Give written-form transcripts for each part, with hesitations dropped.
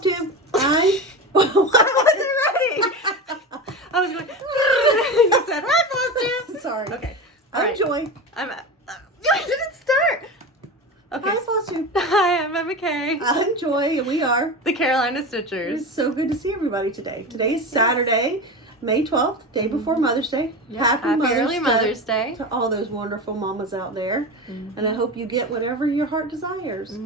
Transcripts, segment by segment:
FlossTube. I wasn't ready. I was going. You said hi, FlossTube. Sorry. Okay. I'm right. Joy. I didn't start. Okay. Hi, FlossTube. Hi, I'm McKay. I'm Joy, and we are The Carolina It's Stitchers. so good to see everybody today. Today is Saturday, May 12th, day before Mother's Day. Happy early Mother's Day to all those wonderful mamas out there. And I hope you get whatever your heart desires.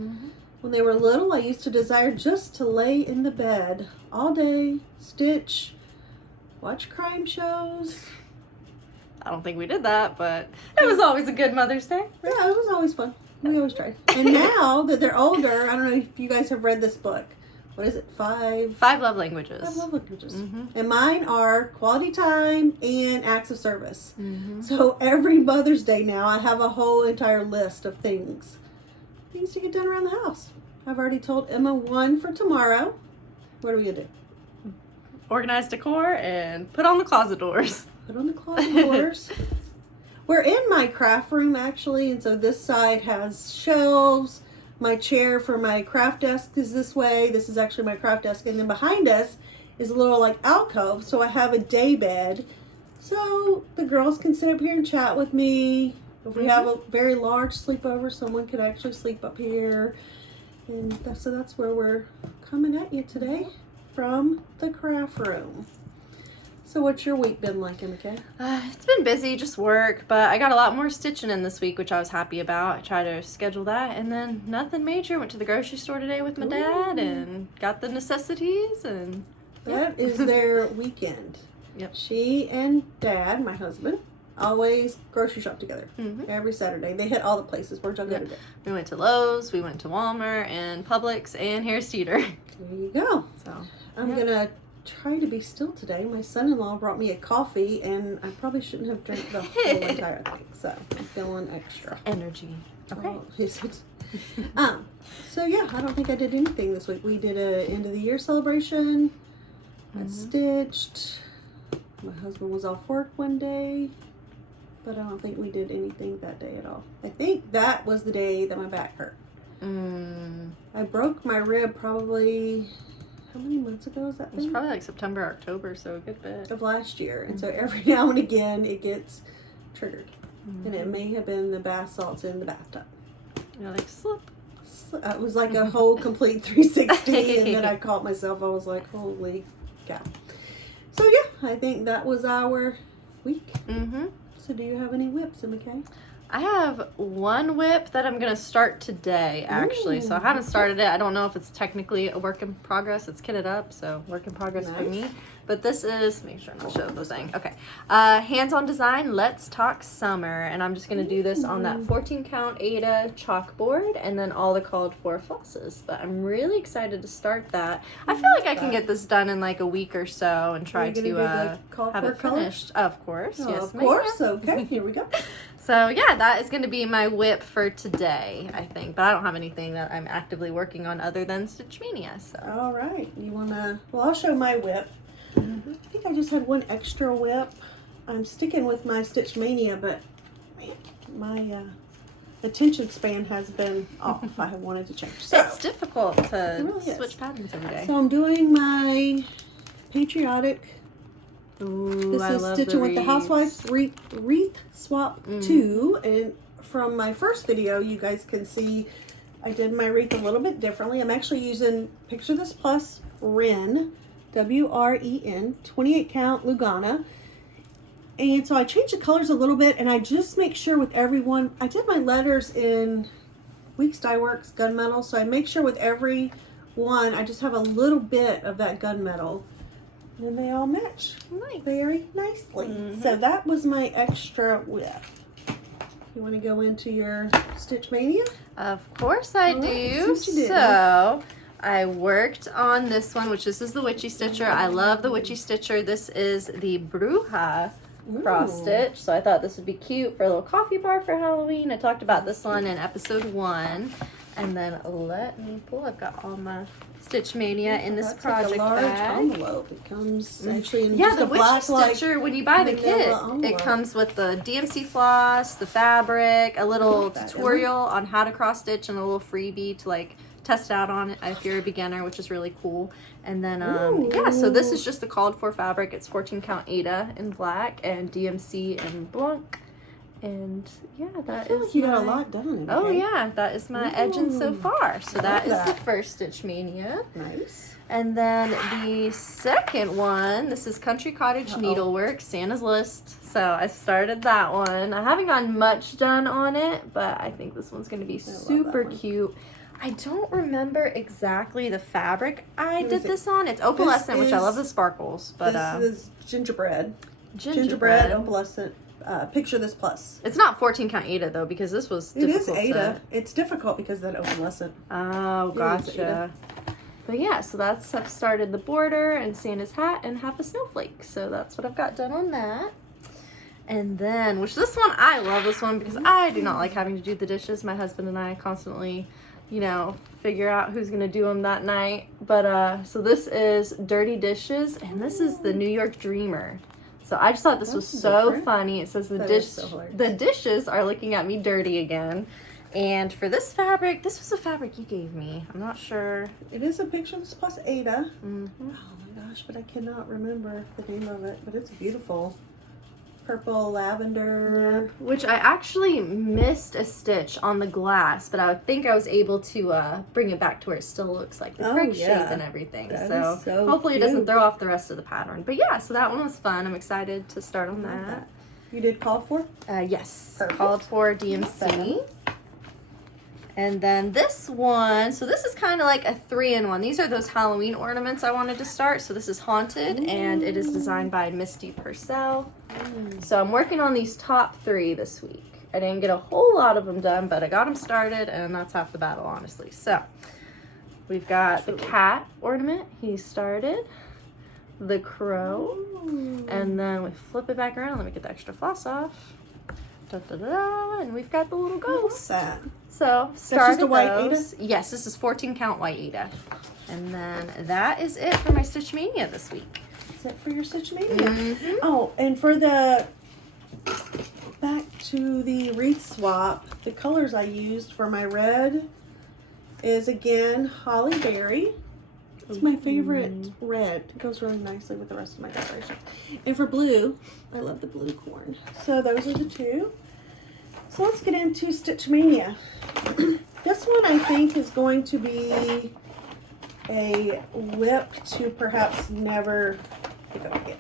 When they were little, I used to desire just to lay in the bed all day, stitch, watch crime shows. I don't think we did that, but it was always a good Mother's Day. Yeah, it was always fun. We always tried. And now that they're older, I don't know if you guys have read this book. What is it? Five Love Languages. Love languages. And mine are quality time and acts of service. So every Mother's Day now, I have a whole entire list of things to get done around the house. I've already told Emma one for tomorrow. What are we going to do? Organize decor and put on the closet doors. Put on the closet doors. We're in my craft room, actually, and so this side has shelves. My chair for my craft desk is this way. This is actually my craft desk. And then behind us is a little, like, alcove, so I have a day bed. So the girls can sit up here and chat with me. If we have a very large sleepover, someone could actually sleep up here. And so that's where we're coming at you today from the craft room. So what's your week been like, McKay? It's been busy, just work, but I got a lot more stitching in this week, which I was happy about. I tried to schedule that, and then nothing major. Went to the grocery store today with my dad and got the necessities, and that is their weekend. Yep. She and Dad, my husband, always grocery shop together every Saturday. They hit all the places. Where'd y'all go today? We went to Lowe's, we went to Walmart and Publix and Harris Teeter. There you go. So I'm gonna try to be still today. My son-in-law brought me a coffee, and I probably shouldn't have drank the whole entire thing. So I'm feeling extra energy. Okay. Oh, is it? So yeah, I don't think I did anything this week. We did a end of the year celebration. I stitched. My husband was off work one day, but I don't think we did anything that day at all. I think that was the day that my back hurt. I broke my rib probably, how many months ago was that thing? It was probably like September, October, so a good bit. Of last year. And so every now and again it gets triggered. And it may have been the bath salts in the bathtub. You're like, slip. It was like a whole complete 360, and then I caught myself. I was like, holy cow. So yeah, I think that was our week. So do you have any whips, McKay? I have one whip that I'm going to start today, actually. So I haven't started it. I don't know if it's technically a work in progress. It's kitted up, so work in progress for me. But this is, make sure I'm not showing the thing. Okay. Hands-on design, Let's Talk Summer. And I'm just going to do this on that 14 count Ada chalkboard and then all the called for flosses. But I'm really excited to start that. I feel like I can get this done in like a week or so and try to have it finished. Of course. Oh, yes, of course. Okay, here we go. So yeah, that is going to be my whip for today, I think. But I don't have anything that I'm actively working on other than StitchMaynia. So. All right. You want to, well, I'll show my whip. I think I just had one extra whip. I'm sticking with my StitchMaynia, but man, my attention span has been off. I have wanted to change. So, it's difficult to really switch patterns every day. So I'm doing my patriotic. Ooh, This is Stitching with the Housewives Wreath Swap 2. And from my first video, you guys can see I did my wreath a little bit differently. I'm actually using Picture This Plus Wren, W-R-E-N, 28 count Lugana. And so I changed the colors a little bit, and I just make sure with every one, I did my letters in Weeks Dye Works gunmetal, so I make sure with every one, I just have a little bit of that gunmetal. And they all match very nicely. So that was my extra whip. You want to go into your StitchMaynia? Of course I do. So I worked on this one, which this is the Witchy Stitcher. I love the Witchy Stitcher. This is the Bruja cross stitch. So I thought this would be cute for a little coffee bar for Halloween. I talked about this one in episode 1. And then let me pull. I've got all my StitchMaynia in this project like a large bag. envelope. It comes actually in yeah, just the a Witchy black, Stitcher, when you buy the kit, envelope. it comes with the DMC floss, the fabric, a little tutorial on how to cross stitch, and a little freebie to like test out on it if you're a beginner, which is really cool. And then, yeah, so this is just the called for fabric. It's 14 count Ada in black and DMC in blanc. And yeah, that is like you got a lot done. Oh yeah, that is my edging so far. So that is the first StitchMaynia. Nice. And then the second one, this is Country Cottage Needlework, Santa's List. So I started that one. I haven't gotten much done on it, but I think this one's going to be super cute. I don't remember exactly the fabric I did this on. It's opalescent, which I love the sparkles. But this is gingerbread. Gingerbread opalescent. Picture this plus. It's not 14 count Ada though, because this was difficult. It is Ada. It's difficult because of that opalescent. Oh, gotcha. But yeah, so I've started the border and Santa's hat and half a snowflake. So that's what I've got done on that. And then, which this one, I love this one because I do not like having to do the dishes. My husband and I constantly, you know, figure out who's going to do them that night. But, so this is Dirty Dishes, and this is the New York Dreamer. So I just thought this was so funny. It says the dishes are looking at me dirty again. And for this fabric, this was a fabric you gave me. I'm not sure. It is a picture this plus Ada. Oh my gosh, but I cannot remember the name of it. But it's beautiful. Purple lavender. Yep. Which I actually missed a stitch on the glass, but I think I was able to bring it back to where it still looks like the correct shape and everything. So hopefully it doesn't throw off the rest of the pattern. But yeah, so that one was fun. I'm excited to start on that. You did call for? Yes. Perfect. Called for DMC. And then this one, so this is kind of like a 3-in-1. These are those Halloween ornaments I wanted to start. So this is Haunted, and it is designed by Misty Purcell. So I'm working on these top 3 this week. I didn't get a whole lot of them done, but I got them started, and that's half the battle, honestly. So we've got the cat ornament. He started. The crow. And then we flip it back around. Let me get the extra floss off. And we've got the little ghost. So started a white those. Ada? Yes, this is 14 count white Ada. And then that is it for my StitchMaynia this week. That's it for your StitchMaynia. Oh, and for the back to the wreath swap, the colors I used for my red is again Holly Berry. It's my favorite red. It goes really nicely with the rest of my decoration. And for blue, I love the blue corn. So those are the 2. So let's get into StitchMaynia. This one I think is going to be a whip to perhaps never pick up again.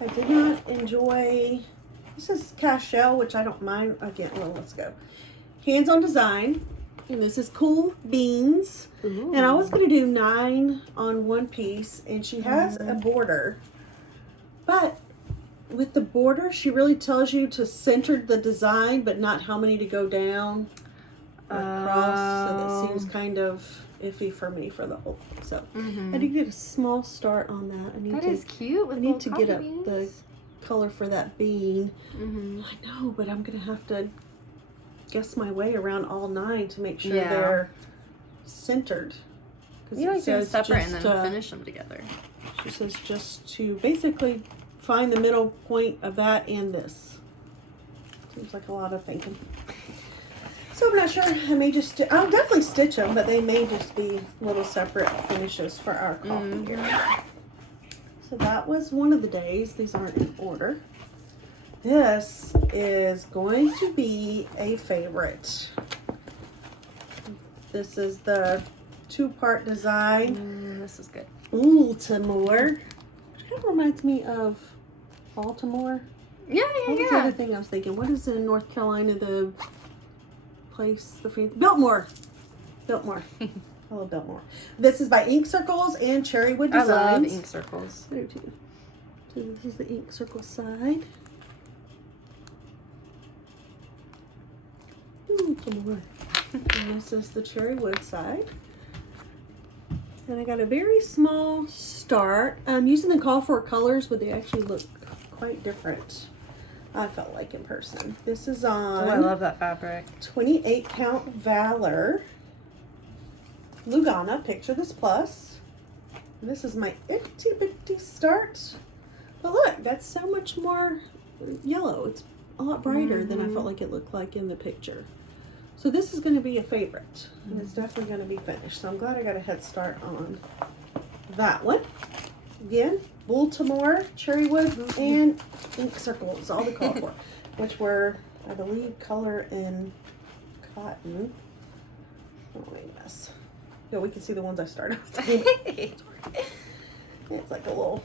I did not enjoy, this is Cashel, which I don't mind. Again, well, let's go. Hands on Design. And this is Cool Beans. And I was going to do 9 on one piece, and she has a border. But with the border, she really tells you to center the design, but not how many to go down or across. So that seems kind of iffy for me for the whole thing. So I did get a small start on that. That is cute. I need to get up the color for that bean. I know, but I'm going to have to guess my way around all 9 to make sure they're centered. You like to separate and then finish them together. She says just to basically find the middle point of that and this. Seems like a lot of thinking. So I'm not sure. I may just, I'll definitely stitch them, but they may just be little separate finishes for our coffee here. So that was one of the days. These aren't in order. This is going to be a favorite. This is the 2-part design. This is good. Baltimore. Which kind of reminds me of Baltimore. Yeah. What was the other thing I was thinking? What is in North Carolina, the place, the fancy Biltmore. I love Biltmore. This is by Ink Circles and Cherrywood Designs. I love Ink Circles. I do too. So this is the Ink Circle side. And this is the Cherrywood side. And I got a very small start. I'm using the call for colors, but they actually look quite different. I felt like in person. This is on. Oh, I love that fabric. 28 count Valor. Lugana, picture this plus. And this is my itty bitty start. But look, that's so much more yellow. It's a lot brighter than I felt like it looked like in the picture. So this is going to be a favorite, and it's definitely going to be finished. So I'm glad I got a head start on that one. Again, Baltimore, cherry wood, and ink circle is all they call for, which were, I believe, color in cotton. Oh, wait a mess. Yeah, we can see the ones I started with. It's like a little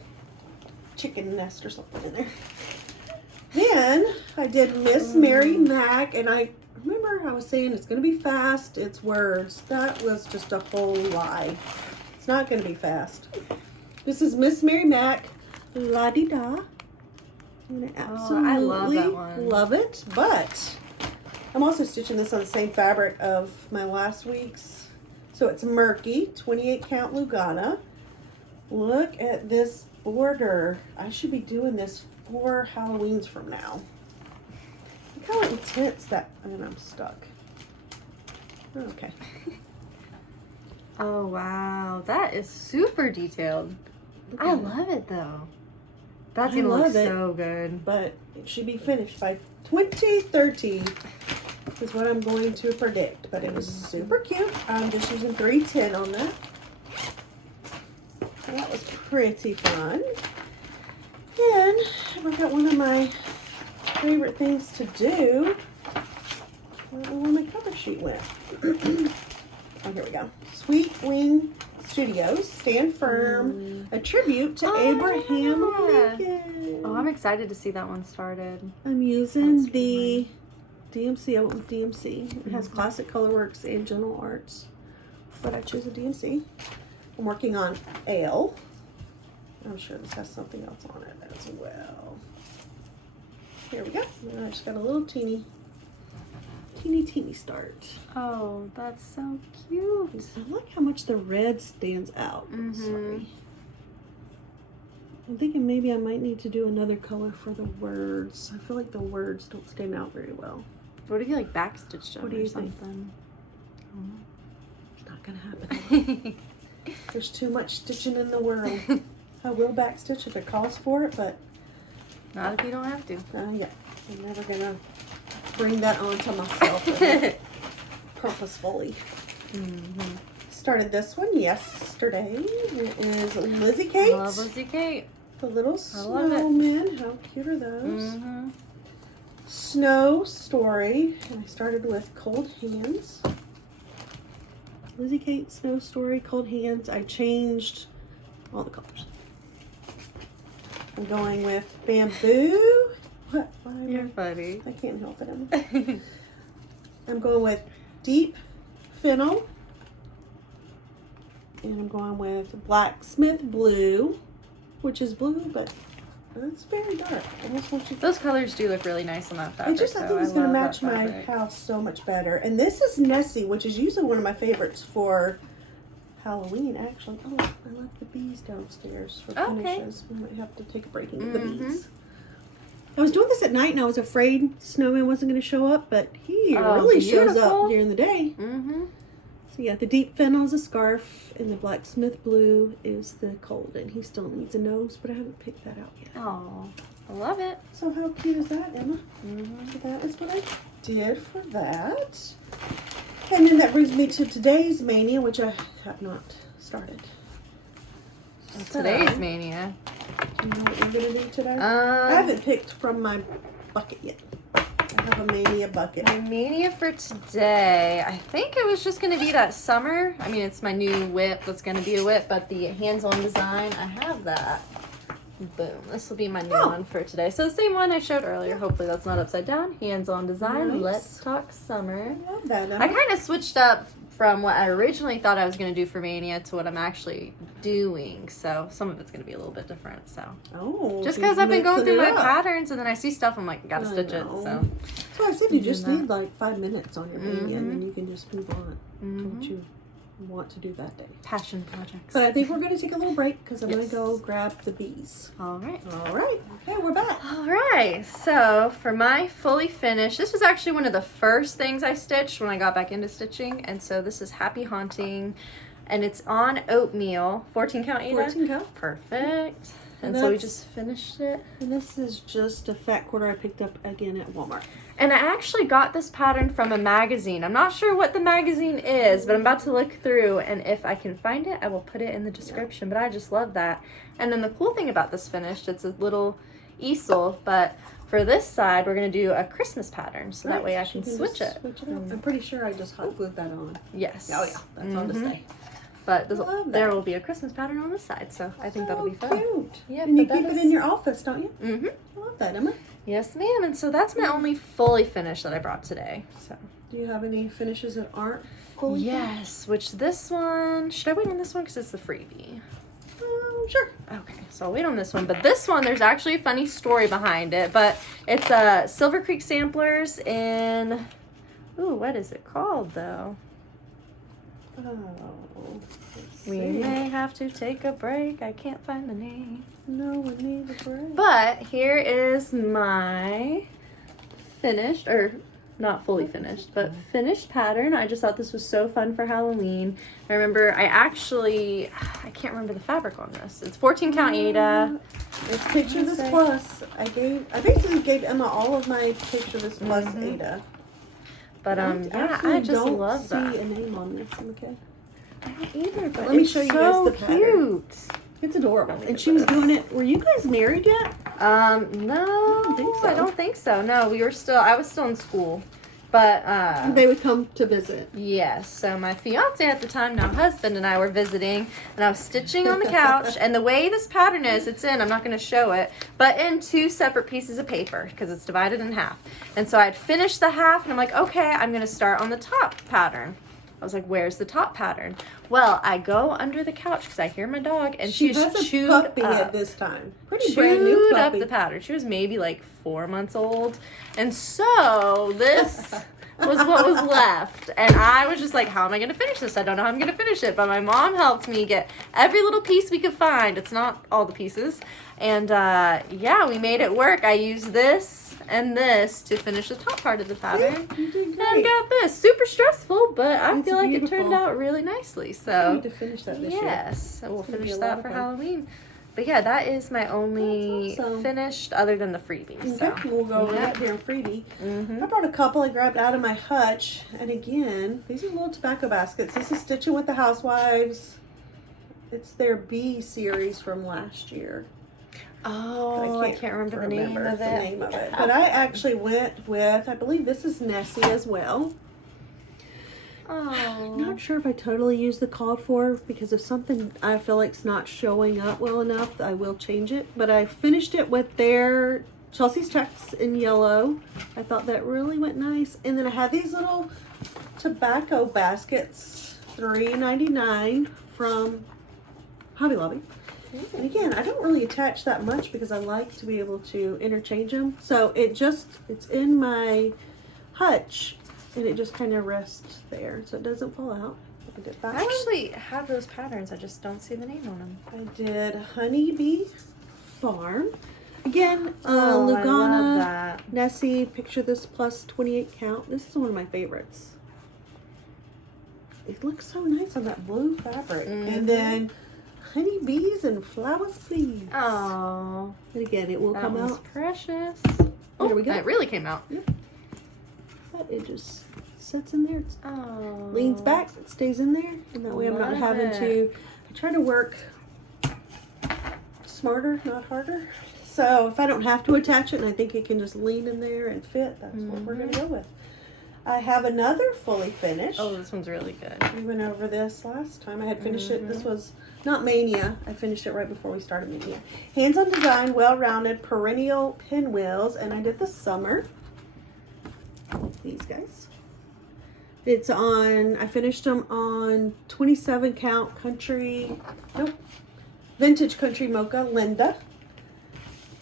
chicken nest or something in there. Then I did Miss Mary Mac, and I remember I was saying it's going to be fast. It's words. That was just a whole lie. It's not going to be fast. This is Miss Mary Mac, La-di-da. And I absolutely I love that one. Love it, but I'm also stitching this on the same fabric of my last week's. So it's murky, 28 count Lugana. Look at this border. I should be doing this 4 Halloweens from now. Look how intense that, and I'm stuck. Okay. Oh wow, that is super detailed. I love it though. That's gonna look so good. But it should be finished by 2030 is what I'm going to predict. But it was super cute. I'm just using 310 on that. So that was pretty fun. Then I forgot one of my favorite things to do. I don't know where my cover sheet went. Oh, here we go. Sweet Wing Studios, Stand Firm, a tribute to Abraham Lincoln. Oh, I'm excited to see that one started. I'm using the DMC. I went with DMC. It has Classic Colorworks and Gentle Arts, but I choose a DMC. I'm working on Ale. I'm sure this has something else on it as well. Here we go. And I just got a little teeny start. Oh, that's so cute. I like how much the red stands out. Sorry. I'm thinking maybe I might need to do another color for the words. I feel like the words don't stand out very well. What if you like backstitched them What do you or think? something? It's not gonna happen. There's too much stitching in the world. I will backstitch if it calls for it, but Not if you don't have to. yeah, I'm never gonna bring that onto myself purposefully. Started this one yesterday. It is Lizzie Kate. I love Lizzie Kate. The little love it. snowmen. How cute are those? Snow Story. And I started with Cold Hands. Lizzie Kate, Snow Story, Cold Hands. I changed all the colors. I'm going with Bamboo. What? Why am You're funny. I can't help it. I'm going with Deep Fennel. And I'm going with Blacksmith Blue, which is blue, but it's very dark. Almost want you Those colors do look really nice on that fabric. I think it's going to match my house so much better. And this is Nessie, which is usually one of my favorites for Halloween, actually. Oh, I left the bees downstairs for finishes. We might have to take a break and get the bees. I was doing this at night, and I was afraid Snowman wasn't going to show up, but he really shows up during the day. So yeah, the Deep Fennel is a scarf, and the Blacksmith Blue is the cold, and he still needs a nose, but I haven't picked that out yet. Oh, I love it. So how cute is that, Emma? So that is what I did for that. And then that brings me to today's mania, which I have not started. Today's mania. Do you know what you're going to do today? I haven't picked from my bucket yet. I have a mania bucket. My mania for today, I think it was just going to be that summer. I mean, it's my new whip that's going to be a whip, but the hands-on design, I have that. Boom. This will be my new one for today. So the same one I showed earlier. Hopefully that's not upside down. Hands-on design. Nice. Let's talk summer. I love that. I kind of switched up from what I originally thought I was going to do for Mania to what I'm actually doing. So some of it's going to be a little bit different. So just because I've been going through my patterns and then I see stuff, I'm like, gotta stitch it. So I said you just need like 5 minutes on your Mania and then you can just move on to what you want to do that day. Passion projects. But I think we're going to take a little break because I'm going to go grab the bees. All right. All right. Okay, we're back. All right. So for my fully finished, this was actually one of the first things I stitched when I got back into stitching. And so this is Happy Haunting. And it's on oatmeal. 14 count, Ada? 14 count. Perfect. And so we just finished it. And this is just a fat quarter I picked up again at Walmart. And I actually got this pattern from a magazine. I'm not sure what the magazine is, but I'm about to look through, and if I can find it, I will put it in the description. But I just love that. And then the cool thing about this finished, it's a little easel, but for this side, we're going to do a Christmas pattern, so that way I can switch it. I'm pretty sure I just hot glued that on. Yes. Oh yeah, that's on to stay. But there will be a Christmas pattern on this side, so I think that'll be fun. Cute. Yeah, and you keep it in your office, don't you? Mm-hmm. I love that, Emma. Yes, ma'am. And so that's my only fully finished that I brought today. So. Do you have any finishes that aren't fully Yes, which this one, should I wait on this one because it's the freebie? Sure. Okay, so I'll wait on this one. But this one, there's actually a funny story behind it. But it's Silver Creek Samplers in, ooh, what is it called though? Oh, We may have to take a break. I can't find the name. No, we need a break. But here is my finished, or not fully finished, but finished pattern. I just thought this was so fun for Halloween. I remember I can't remember the fabric on this. It's 14 count Aida. It's Picture This Plus. I basically gave Emma all of my Picture This Plus Aida. But yeah, I just love that. I don't see a name on this, okay? I don't either, but let me show you guys the pattern. Cute. It's adorable. And she was doing it. Were you guys married yet? No, I don't think so. No, I was still in school. But they would come to visit. Yes. So my fiance at the time, now husband, and I were visiting, and I was stitching on the couch. And the way this pattern is, I'm not going to show it, but in 2 separate pieces of paper because it's divided in half. And so I'd finished the half, and I'm like, okay, I'm going to start on the top pattern. I was like, where's the top pattern? Well, I go under the couch because I hear my dog, and she's chewed up. At this time. Pretty brand new puppy. Up the pattern. She was maybe like 4 months old. And so this was what was left. And I was just like, how am I going to finish this? I don't know how I'm going to finish it. But my mom helped me get every little piece we could find. It's not all the pieces. And yeah, we made it work. I used this and this to finish the top part of the pattern. You did great. And I got this. Super stressful, but I feel like beautiful. it turned out really nicely. So I need to finish that this year. Yes, so we'll It's gonna finish be a that lot for of fun. Halloween. But yeah, that is my only awesome. finished other than the freebies. Okay, So. we'll go over that here in freebie. Mm-hmm. I brought a couple I grabbed out of my hutch. And again, these are little tobacco baskets. This is Stitching with the Housewives. It's their B series from last year. Oh, I can't remember the name of it. But I actually went with, I believe this is Nessie as well. Oh. Not sure if I totally use the called for because if something I feel like's not showing up well enough, I will change it. But I finished it with their Chelsea's checks in yellow. I thought that really went nice. And then I had these little tobacco baskets, $3.99 from Hobby Lobby. And again, I don't really attach that much because I like to be able to interchange them. So it's in my hutch and it just kind of rests there so it doesn't fall out. I actually have those patterns. I just don't see the name on them. I did Honeybee Farm. Again, I love Lugana, that. Nessie, Picture This Plus 28 count. This is one of my favorites. It looks so nice on that blue fabric. Mm-hmm. And then Honeybees and Flowers Please. Oh. And again, it will come out. Precious. There we go. It really came out. Yep. But it just sits in there. It Oh. leans back. It stays in there. And that way I'm not having to. I try to work smarter, not harder. So if I don't have to attach it and I think it can just lean in there and fit, that's what we're going to go with. I have another fully finished. Oh, this one's really good. We went over this last time. I had finished it. This was not Mania. I finished it right before we started Mania. Hands-on design, well-rounded, perennial pinwheels. And I did the summer. These guys. It's on, I finished them on 27 count vintage country mocha Linda.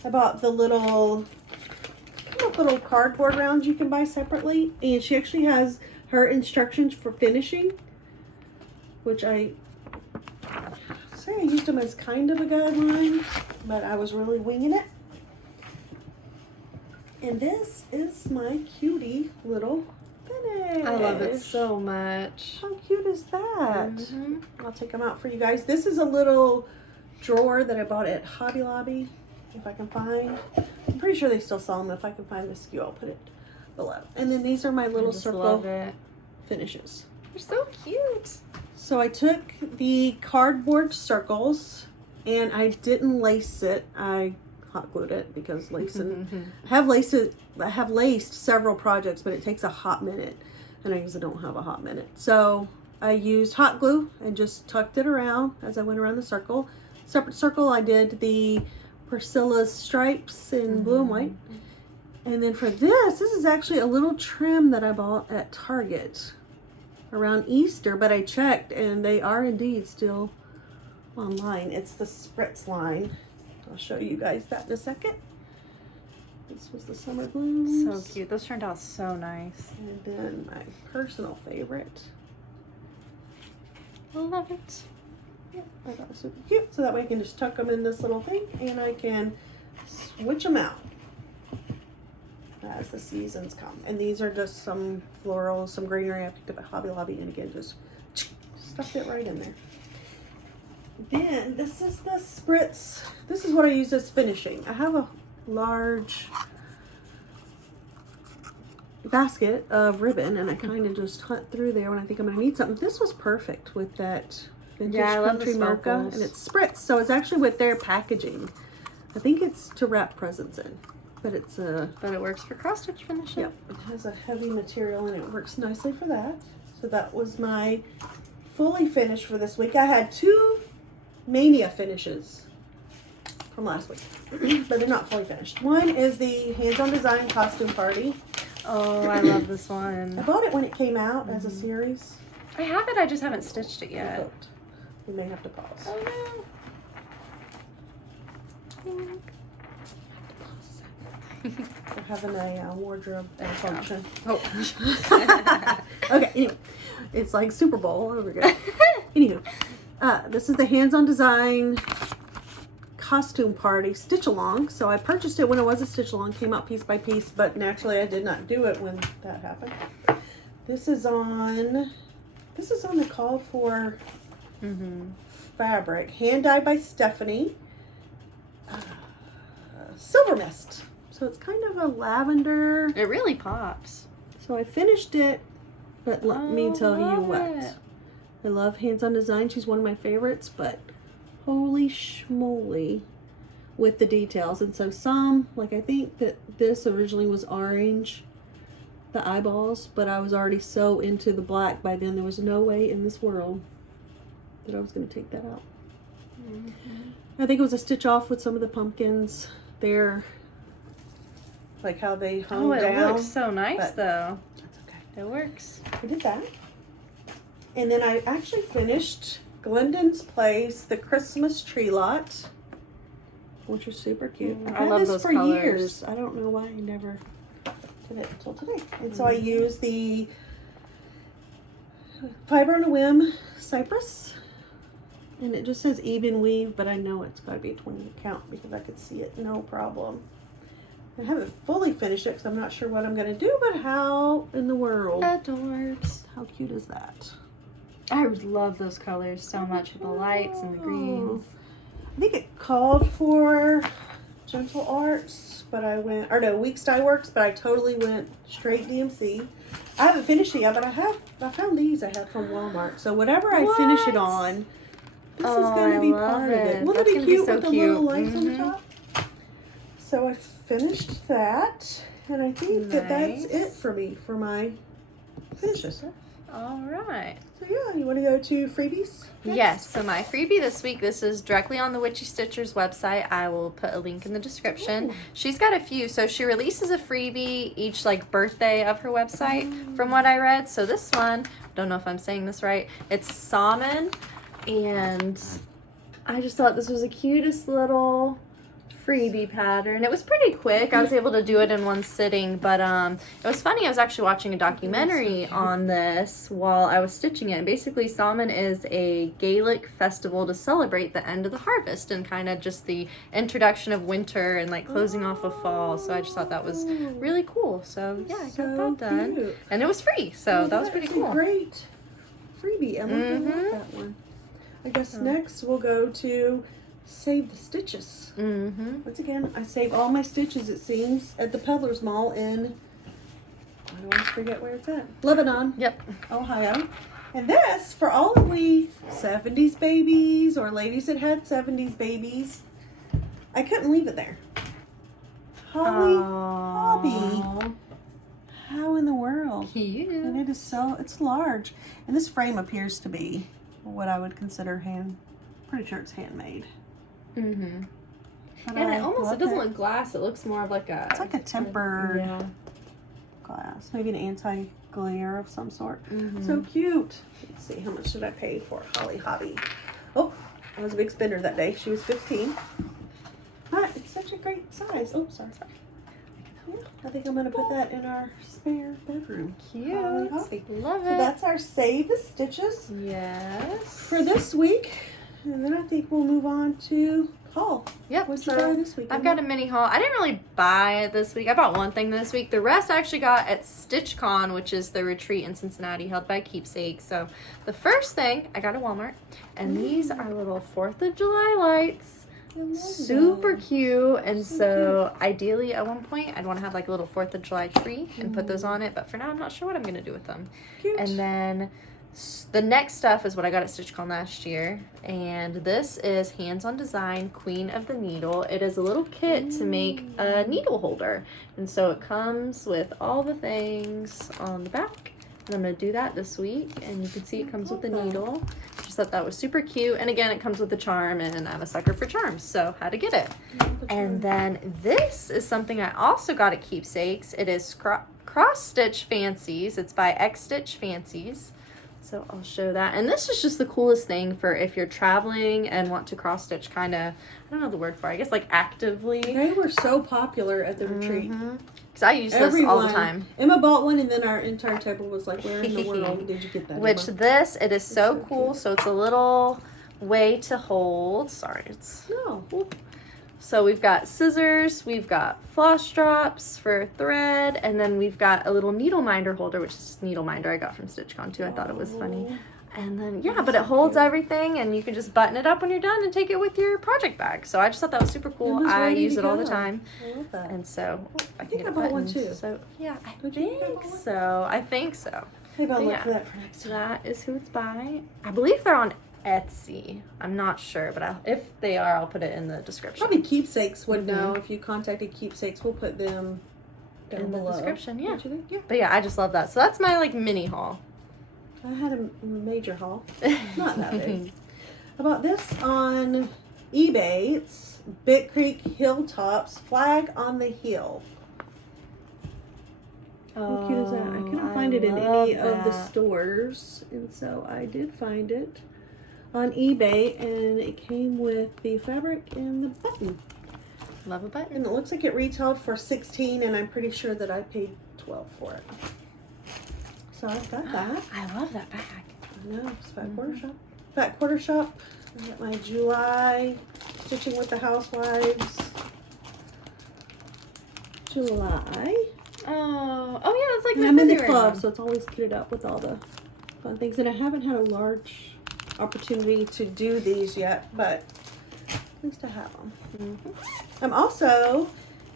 I bought the little cardboard rounds you can buy separately, and she actually has her instructions for finishing, which I say I used them as kind of a guideline, but I was really winging it. And this is my cutie little finish. I love it so much. How cute is that? Mm-hmm. I'll take them out for you guys. This is a little drawer that I bought at Hobby Lobby, if I can find. I'm pretty sure they still sell them. If I can find the SKU, I'll put it below. And then these are my little circle finishes. They're so cute. So I took the cardboard circles and I didn't lace it. I hot glued it because lacing. I have laced several projects, but it takes a hot minute, and I usually don't have a hot minute. So I used hot glue and just tucked it around as I went around the circle. Separate circle, I did the Priscilla's stripes in blue and white. And then for this is actually a little trim that I bought at Target around Easter, but I checked and they are indeed still online. It's the Spritz line. I'll show you guys that in a second. This was the summer blooms. So cute. Those turned out so nice. And then my personal favorite. I love it. Yeah, I thought it was super cute. So that way I can just tuck them in this little thing and I can switch them out as the seasons come. And these are just some florals, some greenery I picked up at Hobby Lobby, and again just stuffed it right in there. Then this is the Spritz. This is what I use as finishing. I have a large basket of ribbon and I kind of just hunt through there when I think I'm going to need something. This was perfect with that vintage country mocha, and it's Spritz, so it's actually with their packaging. I think it's to wrap presents in, but it's a... But it works for cross stitch finishing. Yep, it has a heavy material and it works nicely for that. So that was my fully finished for this week. I had 2 Mania finishes from last week, but they're not fully finished. One is the hands-on design costume party. Oh, I love this one. I bought it when it came out as a series. I have it, I just haven't stitched it yet. We may have to pause. Oh no. We're having a wardrobe malfunction. Oh. Okay, anyway. It's like Super Bowl over again. Anywho, this is the hands-on design costume party stitch along. So I purchased it when it was a stitch along, came out piece by piece, but naturally I did not do it when that happened. This is on the called for fabric, hand dyed by Stephanie. Silver Mist. So it's kind of a lavender. It really pops. So I finished it, but let me tell you what. It. I love hands-on design. She's one of my favorites, but holy schmoly with the details. And so some, like I think that this originally was orange, the eyeballs, but I was already so into the black by then. There was no way in this world that I was going to take that out. I think it was a stitch off with some of the pumpkins there, like how they hung down. Oh, it looks so nice though. That's okay. It works. I did that. And then I actually finished Glendon's Place, the Christmas tree lot, which is super cute. I've I had love this those for colors. years. I don't know why I never did it until today. And so I used the Fiber on a Whim Cypress. And it just says even weave, but I know it's got to be a 20 count because I could see it no problem. I haven't fully finished it because I'm not sure what I'm going to do, but how in the world? Adorbs. How cute is that? I love those colors so much with the lights and the greens. I think it called for Gentle Arts, but I went, or no, Weeks Dye Works, but I totally went straight DMC. I haven't finished it yet, but I found these I had from Walmart. So whatever I finish it on, this is going to be part of it. Won't that be cute with the little lights on the top? So I finished that, and I think that that's it for me for my finishes. All right. So yeah, you want to go to Freebies? Yes, so my freebie this week, this is directly on the Witchy Stitchers website. I will put a link in the description. She's got a few, so she releases a freebie each like birthday of her website from what I read. So this one, don't know if I'm saying this right, it's salmon, and I just thought this was the cutest little freebie pattern. It was pretty quick. I was able to do it in one sitting, but it was funny. I was actually watching a documentary on this while I was stitching it. And basically, Salmon is a Gaelic festival to celebrate the end of the harvest and kind of just the introduction of winter and like closing off of fall. So I just thought that was really cool. So yeah, I got that done, cute. And it was free. So that was pretty cool. Great freebie. I love that one. I guess next we'll go to Save the Stitches. Mm-hmm. Once again, I save all my stitches, it seems, at the Peddler's Mall in, I don't want to forget where it's at. Lebanon, Yep. Ohio. And this, for all of we 70s babies or ladies that had 70s babies, I couldn't leave it there. Holly Hobby. How in the world? Cute. And it is so, it's large. And this frame appears to be what I would consider pretty sure it's handmade. Mm-hmm. But And I it almost, love it doesn't it. look glass. It looks more of like a... It's like a tempered Yeah. glass. Maybe an anti-glare of some sort. Mm-hmm. So cute. Let's see, how much did I pay for Holly Hobby? Oh, I was a big spender that day. She was 15. But it's such a great size. Oh, sorry. Yeah, I think I'm going to put that in our spare bedroom. Cute. Holly Hobby. Love So it. that's our Save the Stitches Yes. for this week. And then I think we'll move on to haul. Yep. What'd you So buy this week? I've got a mini haul. I didn't really buy it this week. I bought one thing this week. The rest I actually got at StitchCon, which is the retreat in Cincinnati held by Keepsakes. So the first thing I got at Walmart, and these are little 4th of July lights. I love Super those. cute. And So so ideally at one point I'd want to have like a little 4th of July tree and put those on it. But for now I'm not sure what I'm going to do with them. Cute. And then the next stuff is what I got at StitchCon last year, and this is Hands-On Design Queen of the Needle. It is a little kit to make a needle holder, and so it comes with all the things on the back, and I'm going to do that this week, and you can see it comes with the needle. Just thought that was super cute, and again it comes with the charm, and I'm a sucker for charms, so had to get it. And then this is something I also got at Keepsakes. It is Cross Stitch Fancies. It's by X Stitch Fancies. So I'll show that. And this is just the coolest thing for if you're traveling and want to cross stitch kind of, I don't know the word for it, I guess like actively. They were so popular at the retreat. Because I use this all the time. Emma bought one, and then our entire table was like, where in the world did you get that? Which Emma? this, it is so so cool. cute. So it's a little way to hold. Sorry, it's... No. So we've got scissors, we've got floss drops for thread, and then we've got a little needle minder holder, which is needle minder I got from StitchCon too. I thought it was funny. And then, yeah, but it holds everything, and you can just button it up when you're done and take it with your project bag. So I just thought that was super cool. Emma's I ready use to it all the go. time. I love that. And so, I think can I get bought one buttons. too. So, yeah, I Did you think buy one? so. I think so. Maybe I'll look Yeah. for that for next So time. that is who it's by. I believe they're on Etsy. I'm not sure, but if they are, I'll put it in the description. Probably Keepsakes would know. If you contacted Keepsakes, we'll put them down In the below. description, yeah. Don't you think? Yeah. But yeah, I just love that. So that's my like mini haul. I had a major haul. Not that big. I bought this on eBay. It's Bit Creek Hilltops Flag on the Hill. How cute is that? I couldn't find it in any of the stores, and so I did find it on eBay, and it came with the fabric and the button. Love a button. And it looks like it retailed for $16, and I'm pretty sure that I paid $12 for it. So I've got that. I love that bag. I know, it's Fat Quarter Shop. Fat Quarter Shop. I got my July Stitching with the Housewives. July. Oh yeah, that's like And my I'm in the February club, one. so it's always kitted up with all the fun things. And I haven't had a large opportunity to do these yet, but at least I have them. I'm also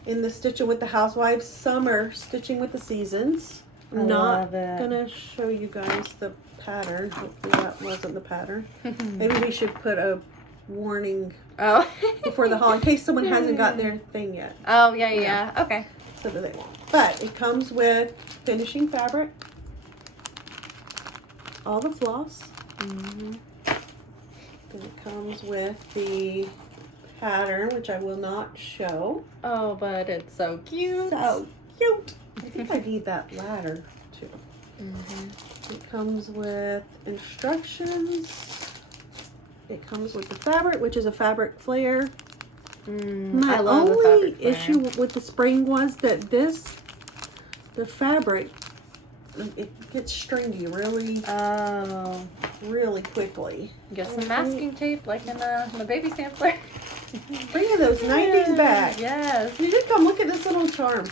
in the Stitching with the Housewives Summer Stitching with the Seasons. I I'm not love it. gonna show you guys the pattern. Hopefully that wasn't the pattern. Maybe we should put a warning Oh. before the haul in case someone hasn't got their thing yet, Oh yeah. Okay. so that they won't. But it comes with finishing fabric, all the floss. Then it comes with the pattern, which I will not show. Oh, but it's so cute. So cute. I think I need that ladder too. It comes with instructions. It comes with the fabric, which is a fabric flare. My I love the only fabric flare. issue with the spring was that the fabric, it gets stringy really, really quickly. Get some masking tape like in the baby sampler. Bringing those 90s back. Yes. You should come look at this little charm.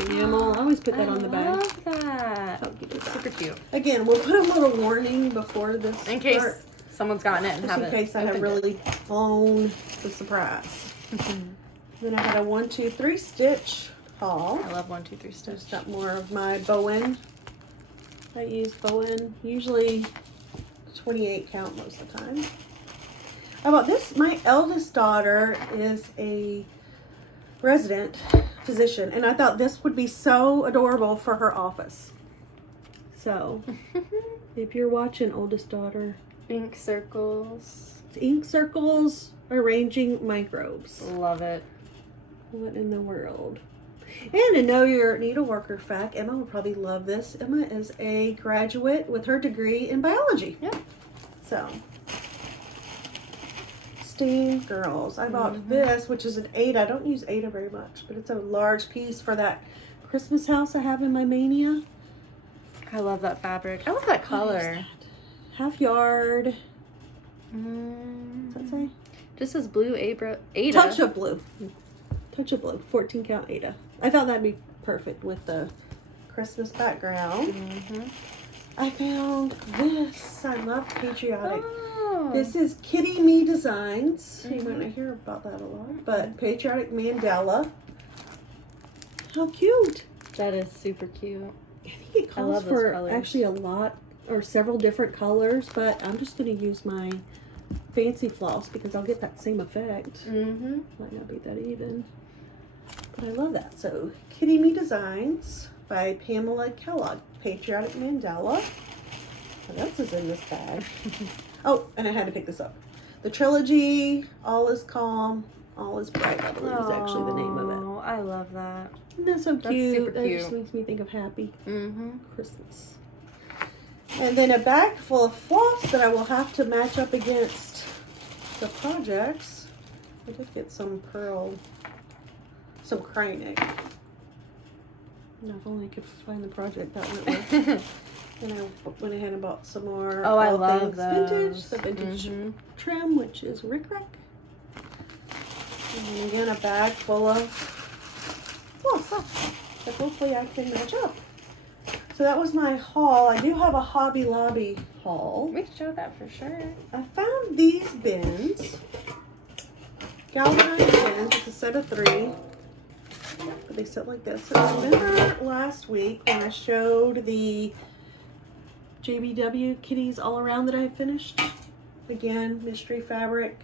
Enamel. I always put that on the I bag. love that. How cute is that? Super cute. Again, we'll put a little warning before this In case starts. someone's gotten it and just in haven't case I have opened it. really blown the surprise. Then I had a 1, 2, 3 stitch haul. I love 1, 2, 3 stitch. Just got more of my Bowen. I use Bowen, usually 28 count most of the time. I bought this. My eldest daughter is a resident physician, and I thought this would be so adorable for her office. So, if you're watching, oldest daughter. Ink circles. It's ink circles, arranging microbes. Love it. What in the world? And to know your needleworker fact, Emma will probably love this. Emma is a graduate with her degree in biology. Yeah. So, STEAM girls. I bought this, which is an 8. I don't use 8 very much, but it's a large piece for that Christmas house I have in my Mania. I love that fabric. I love that color. What is that? Half yard. Mm. What's that say? Just as blue Ada. Touch of blue. Touch of blue. 14 count Ada. I thought that'd be perfect with the Christmas background. I found this. I love patriotic. Oh. This is Kitty Me Designs. You might not hear about that a lot, but patriotic mandala. How cute! That is super cute. I think it calls love those for colors. actually a lot or several different colors, but I'm just going to use my fancy floss because I'll get that same effect. Might not be that even, but I love that. So Kitty Me Designs by Pamela Kellogg, patriotic mandala. What else is in this bag? Oh, and I had to pick this up. The trilogy, All is Calm, All is Bright, I believe is actually the name of it. Oh, I love that. Isn't that so That's cute? super That just cute. makes me think of happy Mm-hmm. Christmas. And then a bag full of floss that I will have to match up against the projects. I did get some crying egg. Now, if only I could find the project that went with. And I went ahead and bought some more. Oh, I All love Things those. Vintage, the vintage trim, which is Rick Rack. And then again, a bag full of floss that hopefully I can match up. So that was my haul. I do have a Hobby Lobby haul. We can show that for sure. I found these bins. Galvanized bins. It's a set of 3. But they sit like this. So remember last week when I showed the JBW kitties all around that I finished? Again, mystery fabric.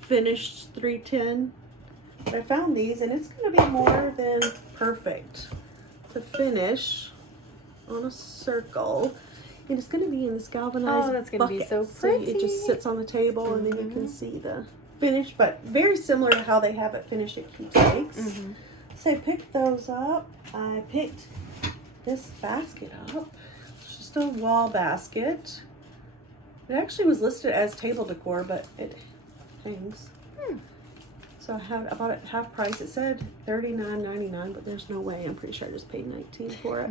Finished 310. But I found these and it's going to be more than perfect to finish on a circle. And it's going to be in this galvanized Oh, that's going to be bucket. so So pretty. it just sits on the table and then you can see the finish, but very similar to how they have it finished at Keepsakes. So I picked those up. I picked this basket up. It's just a wall basket. It actually was listed as table decor, but it hangs. So I bought it half price. It said $39.99, but there's no way. I'm pretty sure I just paid $19 for it.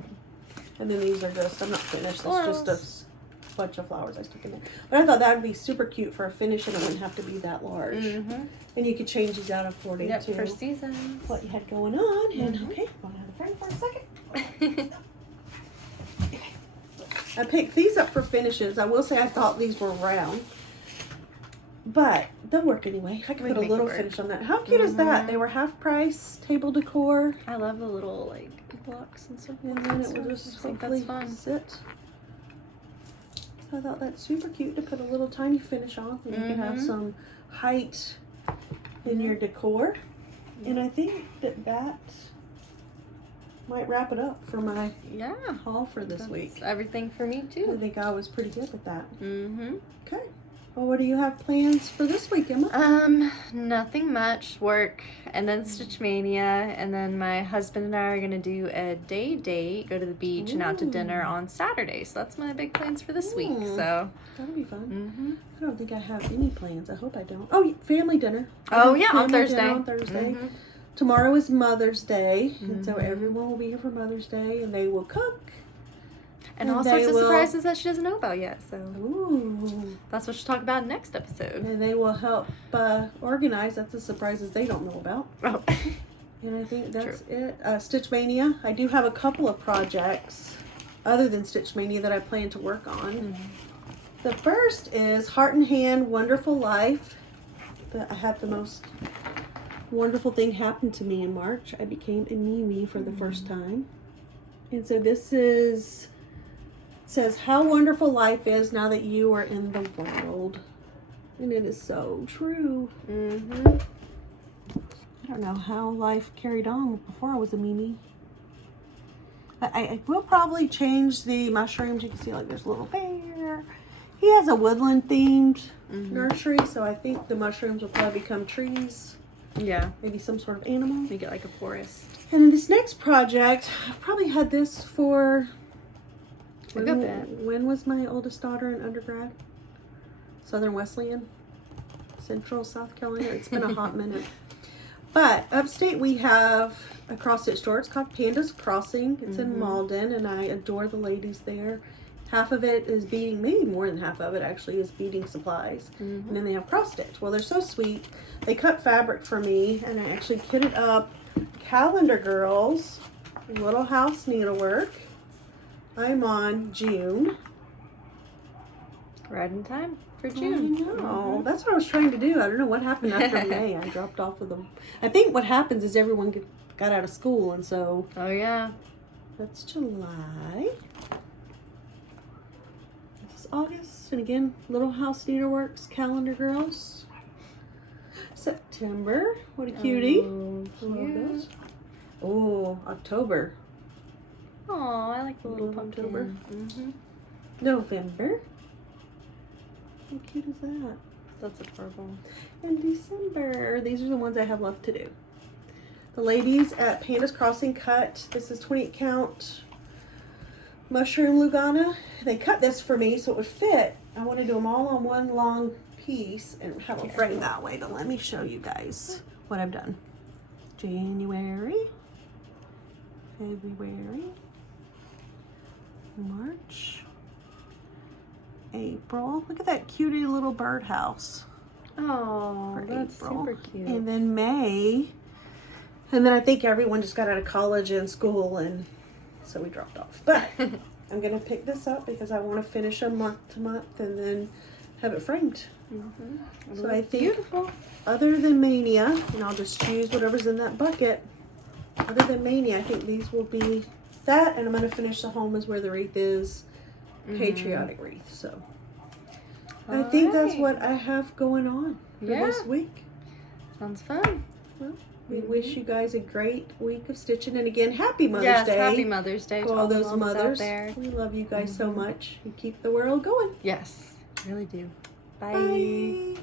And then these are just, I'm not finished. It's just a bunch of flowers I stuck in there. But I thought that would be super cute for a finish and it wouldn't have to be that large. And you could change these out according to for seasons. what you had going on. And okay, I'm going to have a frame for a second. I picked these up for finishes. I will say I thought these were round. But they'll work anyway. I can put a make it little work. finish on that. How cute is that? They were half price table decor. I love the little like blocks and stuff. And then it will just I think hopefully that's fun. sit. So I thought that's super cute to put a little tiny finish on. And you can have some height in your decor. And I think that might wrap it up for my haul for this week. Everything for me I too. think I was pretty good with that. Mm-hmm. Okay. Well, what do you have plans for this week, Emma? Nothing much. Work, and then StitchMaynia, and then my husband and I are gonna do a day date, go to the beach, and out to dinner on Saturday. So that's my big plans for this week. So That'll be fun. I don't think I have any plans. I hope I don't. Oh, family dinner. Oh yeah, on Family dinner Thursday. On Thursday. Tomorrow is Mother's Day, and so everyone will be here for Mother's Day, and they will cook. And all they sorts of will- surprises that she doesn't know about yet. So Ooh. that's what she'll talk about next episode. And they will help organize. That's the surprises they don't know about. Oh. And I think that's it. StitchMaynia. I do have a couple of projects other than StitchMaynia that I plan to work on. The first is Heart and Hand Wonderful Life. I had the most wonderful thing happen to me in March. I became a Mimi for the first time. And so this is, it says, how wonderful life is now that you are in the world. And it is so true. Mm-hmm. I don't know how life carried on before I was a Mimi. I will probably change the mushrooms. You can see like there's a little bear. He has a woodland themed nursery, so I think the mushrooms will probably become trees. Yeah. Maybe some sort of animal. Make it like a forest. And in this next project, I've probably had this for... A good bit. When was my oldest daughter in undergrad? Southern Wesleyan? Central South Carolina? It's been a hot minute. But upstate we have a cross-stitch store. It's called Panda's Crossing. It's in Mauldin, and I adore the ladies there. Half of it is beading, maybe more than half of it actually is beading supplies. And then they have cross-stitch. Well, they're so sweet. They cut fabric for me, and I actually kitted up Calendar Girls, Little House Needlework. I'm on June. Right in time for June. I know. That's what I was trying to do. I don't know what happened after May. I dropped off with them. I think what happens is everyone got out of school, and so... Oh, yeah. That's July. This is August. And again, Little House Needleworks, Calendar Girls. September. What a cutie. Oh, Cute. Oh, October. Oh, I like the little Love pumpkin. October. Mm-hmm. November. How cute is that? That's adorable. And December. These are the ones I have left to do. The ladies at Panda's Crossing cut. This is 28 count mushroom Lugana. They cut this for me so it would fit. I want to do them all on one long piece and have a frame that way. But let me show you guys what I've done. January, February, March, April. Look at that cutie little birdhouse. Oh, For that's April. super cute. And then May. And then I think everyone just got out of college and school, and so we dropped off. But I'm going to pick this up because I want to finish them month to month and then have it framed. So I think, beautiful. other than Mania, and I'll just choose whatever's in that bucket, other than Mania, I think these will be that, and I'm going to finish the Home is Where the Wreath Is patriotic wreath. So I think that's what I have going on for this week. Sounds fun. Well, we wish you guys a great week of stitching, and again, happy Mother's Yes, Day. happy Mother's Day to to all those the moms mothers. out there. We love you guys so much. You keep the world going. Yes, really do. Bye. Bye.